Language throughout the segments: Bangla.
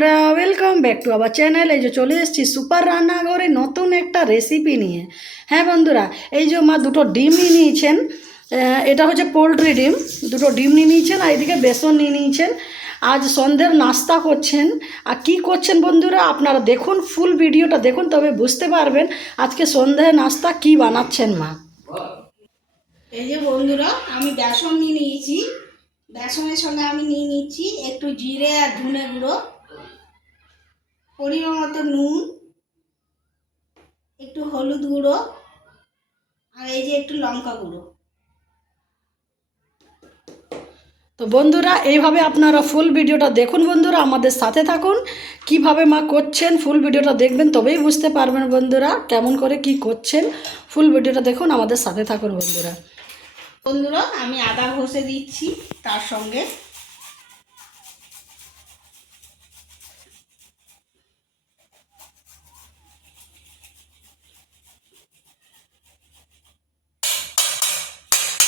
বন্ধুরা welcome back to our channel. এই যে চলে এসেছি সুপার রান্নাঘরে নতুন একটা রেসিপি নিয়ে। হ্যাঁ বন্ধুরা, এই যে মা দুটো ডিম নিয়ে নিয়েছেন। এটা হচ্ছে পোলট্রি ডিম। দুটো ডিম নিয়ে নিয়েছেন আর এদিকে বেসন নিয়ে নিয়েছেন। আজ সন্ধ্যের নাস্তা করছেন। আর কি করছেন বন্ধুরা, আপনারা দেখুন, ফুল ভিডিওটা দেখুন, তবে বুঝতে পারবেন আজকে সন্ধ্যের নাস্তা কি বানাচ্ছেন মা। এই যে বন্ধুরা, আমি বেসন নিয়ে নিয়েছি। বেসনের সঙ্গে আমি নিয়ে নিচ্ছি একটু জিরে আর ধনে গুঁড়ো, পরিমাণ মতো নুন, একটু হলুদ গুঁড়ো, আর এই যে একটু লঙ্কা গুঁড়ো। তো বন্ধুরা এইভাবে আপনারা ফুল ভিডিওটা দেখুন। বন্ধুরা আমাদের সাথে থাকুন, কিভাবে মা করছেন ফুল ভিডিওটা দেখবেন, তবেই বুঝতে পারবেন বন্ধুরা কেমন করে কি করছেন। ফুল ভিডিওটা দেখুন, আমাদের সাথে থাকুন বন্ধুরা। বন্ধুরা আমি আদা ঘষে দিচ্ছি তার সঙ্গে।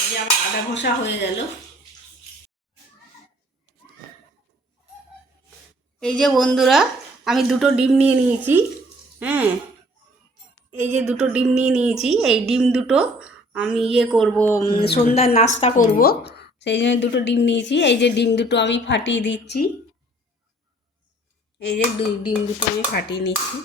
এই যে আমার আদা ঘষা হয়ে গেল। এই যে বন্ধুরা, আমি দুটো ডিম নিয়ে নিয়েছি। হ্যাঁ, এই যে দুটো ডিম নিয়ে নিয়েছি। এই ডিম দুটো আমি করব, সন্ধ্যার নাস্তা করব, সেই জন্য দুটো ডিম নিয়েছি। এই যে ডিম দুটো আমি ফাটিয়ে দিচ্ছি। এই যে ডিম দুটো আমি ফাটিয়ে নিচ্ছি।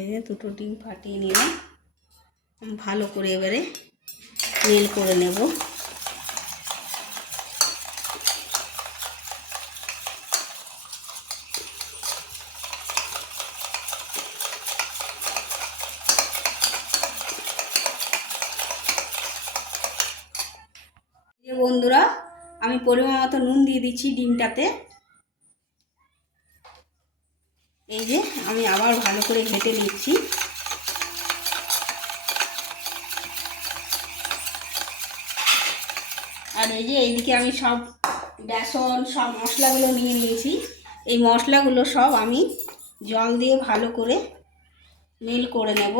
এই যে দুটো ডিম ফাটিয়ে নিলাম। ভালো করে এবারে মেল করে নেব। এই যে বন্ধুরা, আমি পরিমাণ মতো নুন দিয়ে দিচ্ছি ডিমটাতে। এই যে আমি আবার ভালো করে ঘেঁটে নিচ্ছি। আর এই যে এইদিকে আমি সব বেসন সব মশলাগুলো নিয়ে নিয়েছি। এই মশলাগুলো সব আমি জল দিয়ে ভালো করে মেল করে নেব।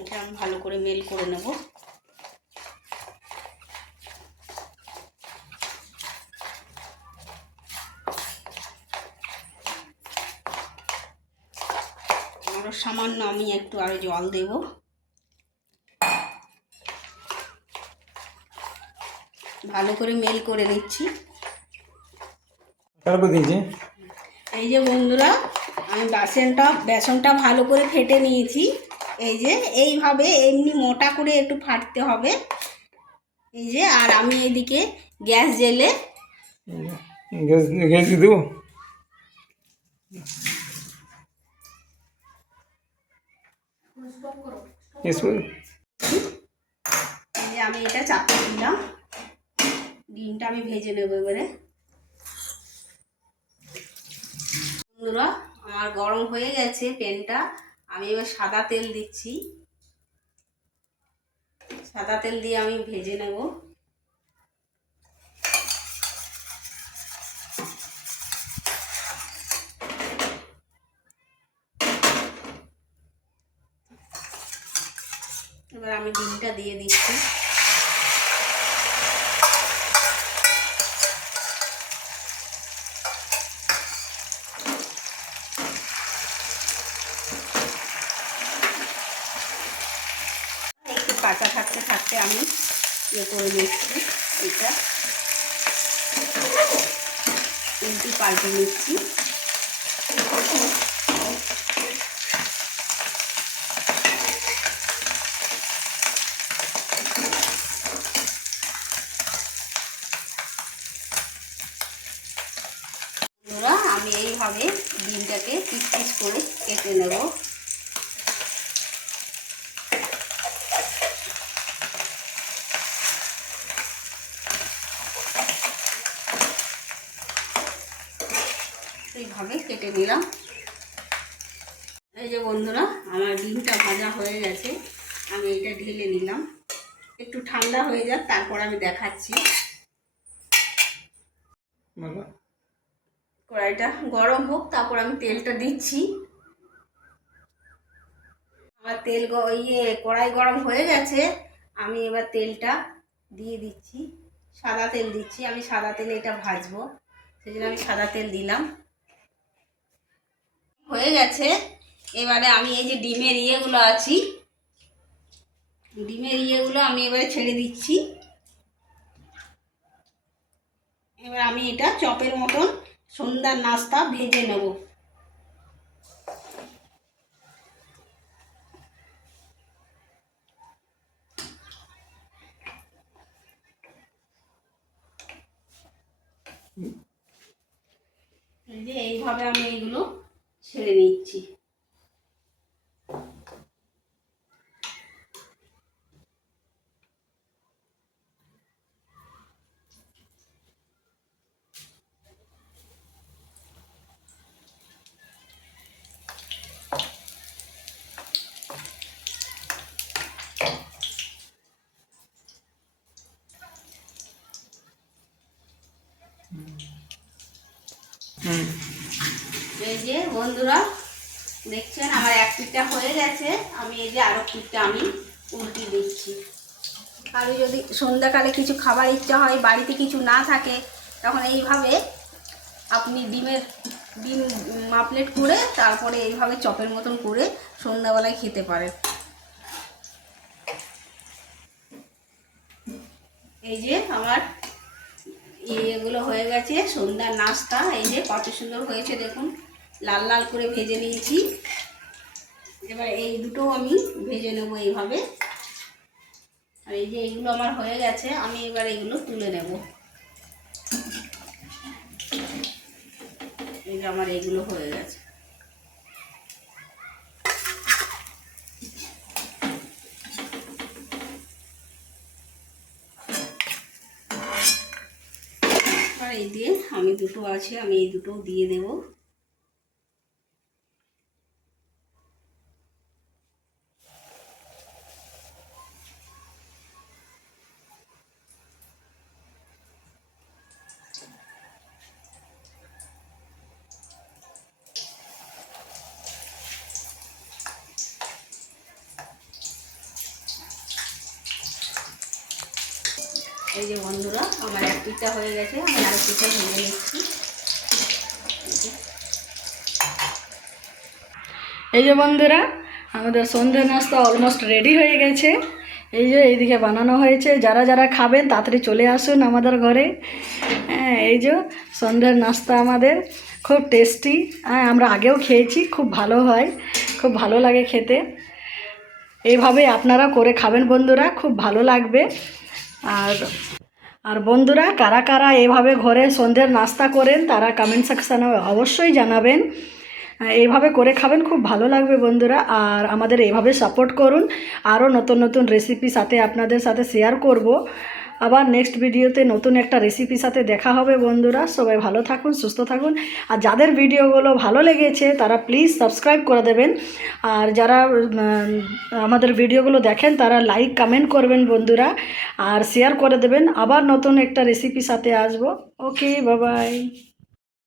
এটা আমি ভালো করে মেল করে নেব। আরও সামান্য আমি একটু আরও জল দেব। ভালো করে মেল করে নিচ্ছি। এই যে বন্ধুরা, আমি বেসনটা ভালো করে ফেটে নিয়েছি। এই যে এইভাবে এমনি মোটা করে একটু ফাটতে হবে। এই যে, আর আমি এদিকে গ্যাস জেলে গ্যাস দিয়ে দেবো। এই যে আমি এটা চাপিয়ে দিলাম। ডিমটা আমি ভেজে নেব এবারে। বন্ধুরা আমার গরম হয়ে গেছে প্যানটা। আমি এবার সাদা তেল দিচ্ছি। সাদা তেল দিয়ে আমি ভেজে নেব। এবার আমি ডিমটা দিয়ে দিচ্ছি। একটু কাঁচা থাকতে থাকতে আমি করে দিচ্ছি। এটা উল্টি পাল্টে নিচ্ছি। আমি এইভাবে ডিমটাকে পিস পিস করে কেটে নেব। এইভাবে কেটে নিলাম। এই যে বন্ধুরা, আমার ডিমটা ভাজা হয়ে গেছে। আমি এটা ঢেলে নিলাম। একটু ঠান্ডা হয়ে যাক, তারপর আমি দেখাচ্ছি। কড়াইটা গরম হোক, তারপর আমি তেলটা দিচ্ছি। আমার কড়াই গরম হয়ে গেছে। আমি এবার তেলটা দিয়ে দিচ্ছি, সাদা তেল দিচ্ছি। আমি সাদা তেলে এটা ভাজবো, সেই জন্য আমি সাদা তেল দিলাম। হয়ে গেছে। এবারে আমি এই যে ডিমের ইয়েগুলো আমি এবারে ছেড়ে দিচ্ছি। এবার আমি এটা চপের মতন সন্ধ্যার নাস্তা ভেজে নেব। এই যে এইভাবে আমি এইগুলো ছেড়ে নিচ্ছি। এই যে বন্ধুরা দেখছেন, আমার এক পিঠটা হয়ে গেছে। আমি এই যে আরো পিঠটা আমি উল্টে দিচ্ছি। কারো যদি সন্ধ্যাকালে কিছু খাবার ইচ্ছা হয়, বাড়িতে কিছু না থাকে, তখন এইভাবে আপনি ডিম মাপলেট করে তারপরে এইভাবে চপের মতন করে সন্ধ্যাবেলায় খেতে পারেন। এই যে আমার এগুলো হয়ে গেছে সন্ধ্যার নাস্তা। এই যে কত সুন্দর হয়েছে দেখুন, লাল লাল করে ভেজে নিয়েছি। এবার এই দুটো আমি ভেজে নেবো এইভাবে। আর এই যে এইগুলো আমার হয়ে গেছে, আমি এবার এগুলো তুলে নেব। এই যে আমার এগুলো হয়ে গেছে। আর এই দিয়ে আমি দুটো আছে, আমি এই দুটো দিয়ে দেব। এই যে বন্ধুরা আমার এক পিঠটা হয়ে গেছে, আমি আরেক পিঠটা ভেজে নিচ্ছি। এই যে বন্ধুরা আমাদের সন্ধ্যে নাস্তা অলমোস্ট রেডি হয়ে গেছে। এই যে এইদিকে বানানো হয়েছে, যারা যারা খাবেন তাড়াতাড়ি চলে আসুন আমাদের ঘরে। হ্যাঁ, এই যে সন্ধ্যের নাস্তা আমাদের খুব টেস্টি। হ্যাঁ, আমরা আগেও খেয়েছি, খুব ভালো হয়, খুব ভালো লাগে খেতে। এইভাবে আপনারা করে খাবেন বন্ধুরা, খুব ভালো লাগবে। আর বন্ধুরা কারা কারা এভাবে ঘরে সন্ধ্যের নাস্তা করেন তারা কমেন্ট সেকশানে অবশ্যই জানাবেন। এইভাবে করে খাবেন, খুব ভালো লাগবে বন্ধুরা। আর আমাদের এইভাবে সাপোর্ট করুন, আরও নতুন নতুন রেসিপি সাথে আপনাদের সাথে শেয়ার করব। আবার নেক্সট ভিডিওতে নতুন একটা রেসিপির সাথে দেখা হবে বন্ধুরা। সবাই ভালো থাকুন, সুস্থ থাকুন। আর যাদের ভিডিওগুলো ভালো লেগেছে তারা প্লিজ সাবস্ক্রাইব করে দেবেন। আর যারা আমাদের ভিডিওগুলো দেখেন তারা লাইক কমেন্ট করবেন বন্ধুরা, আর শেয়ার করে দেবেন। আবার নতুন একটা রেসিপির সাথে আসবো। ওকে, বাই বাই।